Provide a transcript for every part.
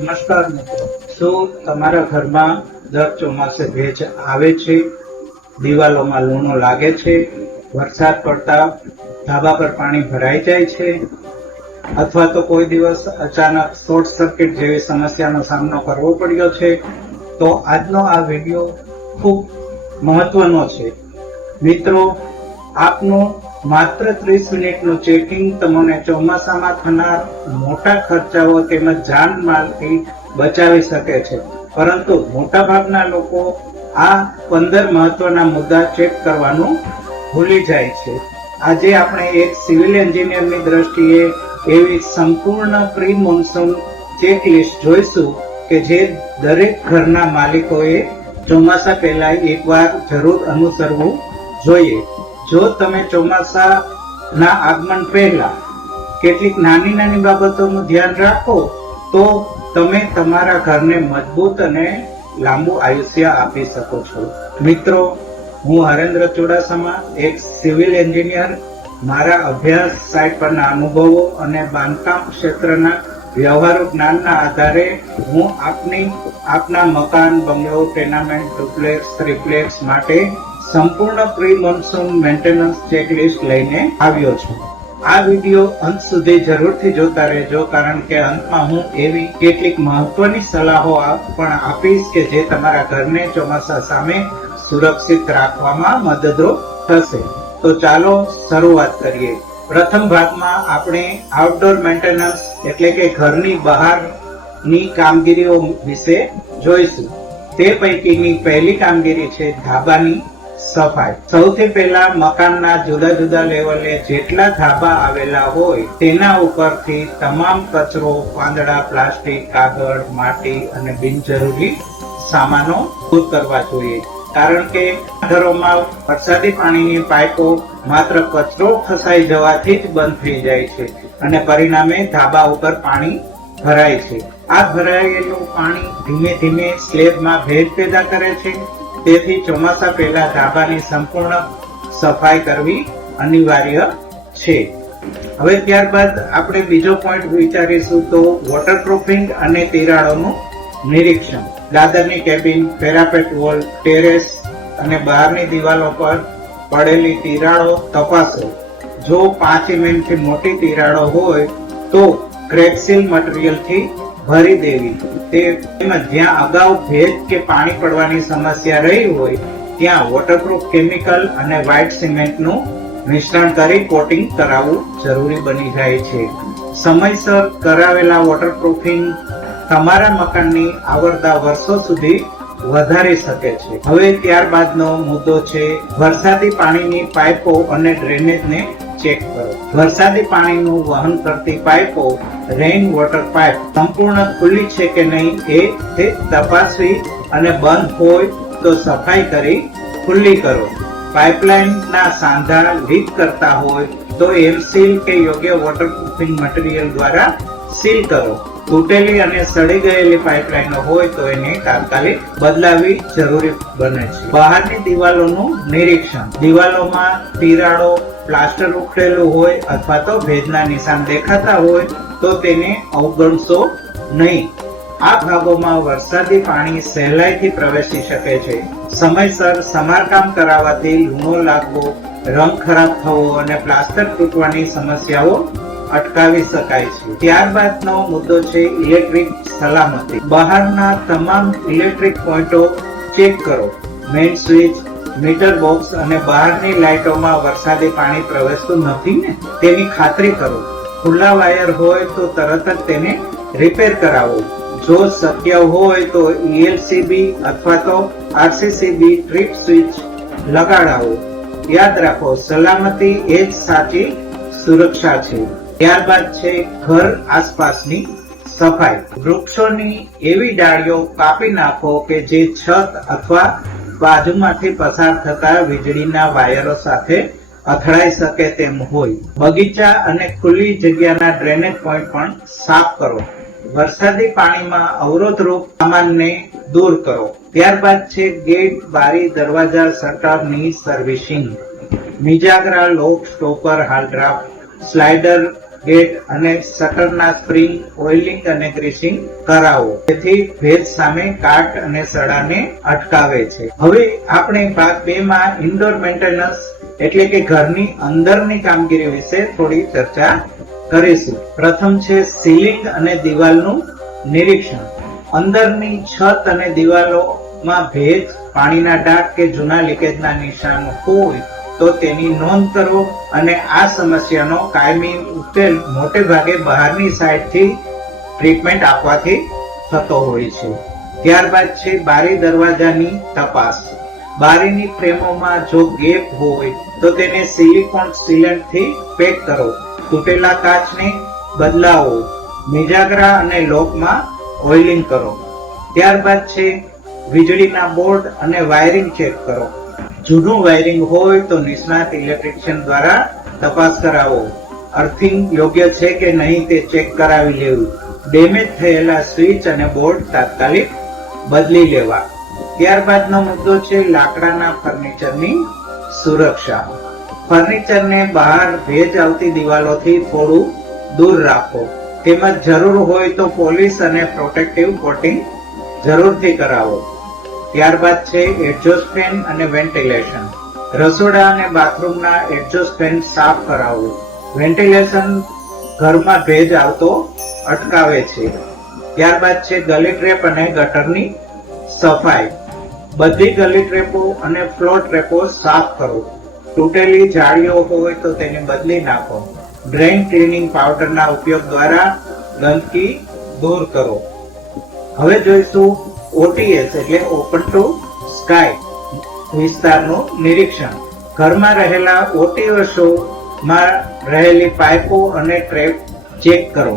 નમસ્કાર મિત્રો, શું તમારા ઘરમાં દર ચોમાસે ભેજ આવે છે? દિવાલોમાં લૂણો લાગે છે? વરસાદ પડતા ધાબા પર પાણી ભરાઈ જાય છે? અથવા તો કોઈ દિવસ અચાનક શોર્ટ સર્કિટ જેવી સમસ્યાનો સામનો કરવો પડ્યો છે? તો આજનો આ વિડીયો ખૂબ મહત્વનો છે. મિત્રો, આપનું માત્ર 30 મિનિટનું ચેકિંગ તમને ચોમાસામાં થનાર મોટા ખર્ચાઓ તેમજ જાનમાલથી બચાવી શકે છે. પરંતુ મોટાભાગના લોકો આ 15 મહત્વના મુદ્દા ચેક કરવાનું ભૂલી જાય છે. આજે આપણે એક સિવિલ એન્જિનિયરની દ્રષ્ટિએ એવી સંપૂર્ણ પ્રી મોન્સૂન ચેકલિસ્ટ જોઈશું કે જે દરેક ઘરના માલિકોએ ચોમાસા પહેલા એકવાર જરૂર અનુસરવું જોઈએ. જો તમે ચોમાસાના આગમન પહેલા કેટલીક નાની નાની બાબતોનું ધ્યાન રાખો તો તમે તમારા ઘરને મજબૂત અને લાંબુ આયુષ્ય આપી શકો છો. મિત્રો, હું હરેન્દ્ર ચુડાસમા, એક સિવિલ એન્જિનિયર. મારા અભ્યાસ, સાઇટ પરના અનુભવો અને બાંધકામ ક્ષેત્રના વ્યવહારુ જ્ઞાનના આધારે હું આપના મકાન, બંગલો, ટેનામેન્ટ, ડુપ્લેક્સ, ટ્રિપ્લેક્સ માટે સંપૂર્ણ પ્રી મોન્સૂન મેન્ટેનન્સ ચેકલિસ્ટ લઈને આવ્યો છું. આ વિડીયો અંત સુધી જરૂરથી જોતા રહેજો, કારણ કે અંતમાં હું એવી કેટલીક મહત્વની સલાહો પણ આપીશ કે જે તમારા ઘરને ચોમાસા સામે સુરક્ષિત રાખવામાં મદદરૂપ થશે. તો ચાલો શરૂઆત કરીએ. પ્રથમ ભાગમાં આપણે આઉટડોર મેન્ટેનન્સ એટલે કે ઘરની બહારની કામગીરીઓ વિશે જોઈશું. તે પૈકીની પહેલી કામગીરી છે ધાબાની સફાઈ. સૌથી પહેલા મકાનના જુદા જુદા લેવલે જેટલા ધાબા આવેલા હોય તેના ઉપરથી તમામ કચરો, પાંદડા, પ્લાસ્ટિક, કાગળ, માટી અને બિનજરૂરી સામાનો દૂર કરવા જોઈએ. કારણ કે ઘરોમાં વરસાદી પાણીની પાઇપો માત્ર કચરો ફસાઈ જવાથી જ બંધ થઈ જાય છે અને પરિણામે ધાબા ઉપર પાણી ભરાય છે. આ ભરાયેલું પાણી ધીમે ધીમે સ્લેબમાં ભેજ પેદા કરે છે. તેથી ચોમાસા પહેલા ધાબાની સંપૂર્ણ સફાઈ કરવી અનિવાર્ય છે. હવે ત્યારબાદ આપણે બીજો પોઈન્ટ વિચારીશું તો વોટરપ્રૂફિંગ અને તિરાડોનું નિરીક્ષણ. દાદરની કેબિન, પેરાપેટ વોલ, ટેરેસ અને બહારની દિવાલો પર પડેલી તિરાડો તપાસો. જો 5 mm થી મોટી તિરાડો હોય તો ક્રેકસીલ મટીરીયલથી ભરી દેવી. તેમજ જ્યાં અગાઉ ભેજ કે પાણી પડવાની સમસ્યા રહી હોય ત્યાં વોટરપ્રૂફ કેમિકલ અને વ્હાઇટ સિમેન્ટનું મિશ્રણ કરી કોટિંગ કરાવવું જરૂરી બની જાય છે. સમયસર કરાવેલા વોટરપ્રૂફિંગ તમારા મકાનની આવરદા વર્ષો સુધી વધારી શકે છે. હવે ત્યારબાદનો મુદ્દો છે વરસાદી પાણીની પાઇપો અને ડ્રેનેજને ચેક કરો. વરસાદી પાણીનું વહન કરતી પાઇપો, રેઇન વોટર પાઇપ સંપૂર્ણ ખુલ્લી છે કે નહીં તે તપાસવી અને બંધ હોય તો સફાઈ કરી ખુલ્લી કરો. પાઇપલાઇનના સાંધા લીક કરતા હોય તો એરસીલ કે યોગ્ય વોટરપ્રૂફિંગ મટીરીયલ દ્વારા સીલ કરો. તૂટેલી અને સડી ગયેલી પાઇપલાઇનો હોય તો એને તાત્કાલિક બદલાવી જરૂરી બને છે. બહારની દિવાલોનું નિરીક્ષણ. દિવાલોમાં તિરાડો, પ્લાસ્ટર ઉખડેલું હોય અથવા તો ભેજના નિશાન દેખાતા હોય તો તેને અવગણશો નહીં. આ ભાગોમાં વરસાદી પાણી સહેલાઈથી પ્રવેશી શકે છે. સમયસર સમારકામ કરાવવાથી લૂણો લાગવો, રંગ ખરાબ થવો અને પ્લાસ્ટર તૂટવાની સમસ્યાઓ અટકાવી શકાય છે. ત્યારબાદનો મુદ્દો છે ઇલેક્ટ્રિક સલામતી. બહારના તમામ ઇલેક્ટ્રિક પોઈન્ટો ચેક કરો. મેઇન સ્વિચ, મીટર બોક્સ અને બહારની લાઇટોમાં વરસાદી પાણી પ્રવેશતું નથી ને તેની ખાતરી કરો. ખુલ્લા વાયર હોય તો તરત જ તેને રિપેર કરાવો. જો શક્ય હોય તો ELCB અથવા તો RCCB ટ્રીપ સ્વિચ લગાડાવો. યાદ રાખો, સલામતી એ જ સાચી સુરક્ષા છે. ત્યારબાદ છે ઘર આસપાસની સફાઈ. વૃક્ષોની એવી ડાળીઓ કાપી નાખો કે જે છત અથવા બાજુમાંથી પસાર થતા વીજળીના વાયરો સાથે અથડાઈ શકે તેમ હોય. બગીચા અને ખુલ્લી જગ્યાના ડ્રેનેજ પોઈન્ટ પણ સાફ કરો. વરસાદી પાણીમાં અવરોધરૂપ સામાનને દૂર કરો. ત્યારબાદ છે ગેટ, બારી, દરવાજા, શટરની સર્વિસિંગ. મિજાગરા, લોક, સ્ટોપર, હાલ ડ્રાફ્ટ, સ્લાઇડર ગેટ અને શટરના સ્પ્રિંગ ઓઇલિંગ અને ગ્રીસિંગ કરાવો, જેથી ભેજ સામે કાટ અને સડાને અટકાવે છે. હવે આપણે ભાગ 2 માં ઇન્ડોર મેન્ટેનન્સ એટલે કે ઘરની અંદરની કામગીરી વિશે થોડી ચર્ચા કરીશું. પ્રથમ છે સીલિંગ અને દિવાલનું નિરીક્ષણ. અંદરની છત અને દિવાલોમાં ભેજ, પાણીના ડાઘ કે જૂના લીકેજના નિશાન હોય તો તેની નોંધ કરો અને આ સમસ્યાનો કાયમી ઉકેલ મોટે ભાગે બહારની સાઈડથી ટ્રીટમેન્ટ આપવાથી થતો હોય છે. ત્યારબાદ છે બારી દરવાજાની તપાસ. બારીની ફ્રેમોમાં જો ગેપ હોય તો તેને સિલિકોન સીલન્ટથી પેક કરો. તૂટેલા કાચને બદલાવો. મિજાગરા અને લોકમાં ઓઇલિંગ કરો. ત્યારબાદ છે વીજળીના બોર્ડ અને વાયરિંગ ચેક કરો. જૂનું વાયરિંગ હોય તો નિષ્ણાત ઇલેક્ટ્રિશિયન દ્વારા તપાસ કરાવો. અર્થિંગ યોગ્ય છે કે નહીં તે ચેક કરાવી લેવું. ડેમેજ થયેલા સ્વિચ અને બોર્ડ તાત્કાલિક બદલી લેવા. ત્યારબાદનો મુદ્દો છે લાકડાના ફર્નિચરની સુરક્ષા. ફર્નિચરને બહાર ભેજ આવતી દિવાલોથી થોડું દૂર રાખો. તેમજ જરૂર હોય તો પોલિશ અને પ્રોટેક્ટિવ કોટિંગ જરૂરથી કરાવો. ત્યારબાદ છે એક્ઝોસ્ટ ફેન અને વેન્ટિલેશન. રસોડા અને બાથરૂમના એક્ઝોસ્ટ ફેન સાફ કરાવો. વેન્ટિલેશન ઘરમાં ભેજ આવતો અટકાવે છે. ત્યારબાદ છે ગલી ટ્રેપ અને ગટરની સફાઈ. બધી ગલી ટ્રેપો અને ફ્લોર ટ્રેપો સાફ કરો. તૂટેલી જાળીઓ હોય તો તેને બદલી નાખો. ડ્રેઇન ક્લીનિંગ પાવડરના ઉપયોગ દ્વારા ગંદકી દૂર કરો. હવે જોઈશું ઓટીએસ એટલે ઓપન ટુ સ્કાય વિસ્તારનું નિરીક્ષણ. ઘરમાં રહેલા ઓટીએસોમાં રહેલી પાઇપો અને ટ્રેપ ચેક કરો.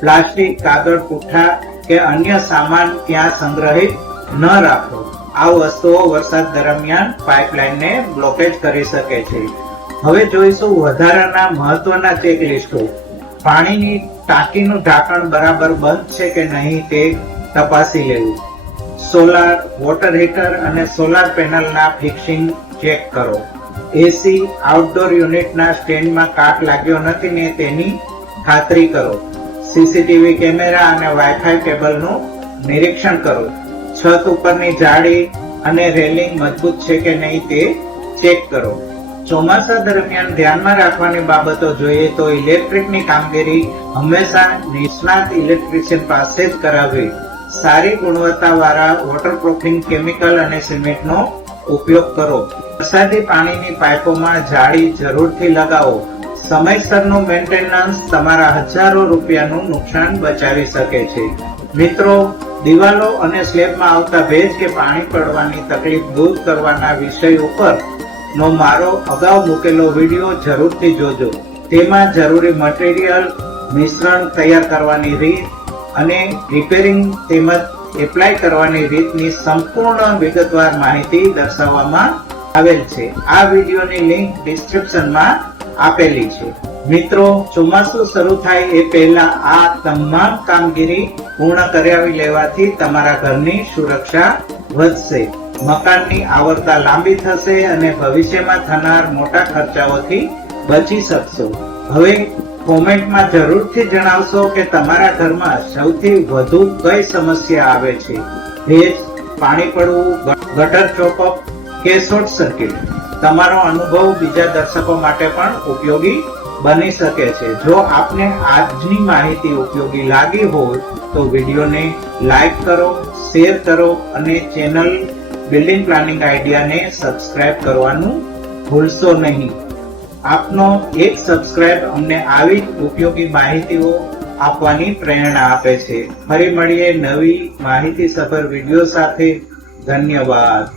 પ્લાસ્ટિક, કાગળ, પુઠ્ઠા કે અન્ય સામાન ત્યાં સંગ્રહિત ન રાખો. આ વસ્તુઓ વરસાદ દરમિયાન પાઇપલાઇનને બ્લોકેજ કરી શકે છે. હવે જોઈશું વધારાના મહત્વના ચેકલિસ્ટો. પાણીની ટાંકીનું ઢાંકણ બરાબર બંધ છે કે નહીં તે તપાસી લેવું. સોલાર, વોટર હીટર અને સોલાર પેનલના ફિક્સિંગ ચેક કરો. એસી, આઉટડોર યુનિટના સ્ટેન્ડમાં કાટ લાગ્યો નથી ને તેની ખાતરી કરો. સીસીટીવી કેમેરા અને વાઈફાઈ કેબલનું નિરીક્ષણ કરો. છત ઉપરની જાળી અને રેલિંગ મજબૂત છે કે નહીં તે ચેક કરો. ચોમાસા દરમિયાન ધ્યાનમાં રાખવાની બાબતો જોઈએ તો ઇલેક્ટ્રિકની કામગીરી હંમેશા નિષ્ણાત ઇલેક્ટ્રિશિયન પાસે જ કરાવવી. સારી ગુણવત્તાવાળા વોટરપ્રૂફિંગ કેમિકલ અને સિમેન્ટનો ઉપયોગ કરો. વરસાદી પાણીની પાઇપોમાં જાળી જરૂરથી લગાવો. સમયસરનું મેન્ટેનન્સ તમારા હજારો રૂપિયાનું નુકસાન બચાવી શકે છે. મિત્રો, દિવાલો અને સ્લેબમાં આવતા ભેજ કે પાણી પડવાની તકલીફ દૂર કરવાના વિષય ઉપર નો મારો અગાઉ મૂકેલો વિડીયો જરૂરથી જોજો. તેમાં જરૂરી મટીરીયલ, મિશ્રણ તૈયાર કરવાની રીત અને રિપેરિંગ તેમજ એપ્લાય કરવાની રીતની સંપૂર્ણ વિગતવાર માહિતી દર્શાવવામાં આવેલ છે. આ વિડીયોની લિંક ડિસ્ક્રિપ્શનમાં આપેલી છે. મિત્રો, ચોમાસું શરૂ થાય એ પહેલા આ તમામ કામગીરી પૂર્ણ કરાવી લેવાથી તમારા ઘરની સુરક્ષા વધશે, મકાનની આવરતા લાંબી થશે અને ભવિષ્યમાં થનાર મોટા ખર્ચાઓથી બચી શકશો. હવે કોમેન્ટમાં જરૂરથી જણાવશો કે તમારા ઘરમાં સૌથી વધુ કઈ સમસ્યા આવે છે. ભેજ, પાણી પડવું, ગટર ચોકઅપ કે શોર્ટ સર્કિટ. તમારો અનુભવ બીજા દર્શકો માટે પણ ઉપયોગી બની શકે છે. જો આપને આજની માહિતી ઉપયોગી લાગી હોય તો વિડીયોને લાઈક કરો, શેર કરો અને ચેનલ બિલ્ડિંગ પ્લાનિંગ આઈડિયાને સબસ્ક્રાઇબ કરવાનું ભૂલશો નહીં. આપનો એક સબસ્ક્રાઇબ અમને આવી ઉપયોગી માહિતીઓ આપવાની પ્રેરણા આપે છે. ફરી મળીએ નવી માહિતીસભર વિડીયો સાથે. ધન્યવાદ.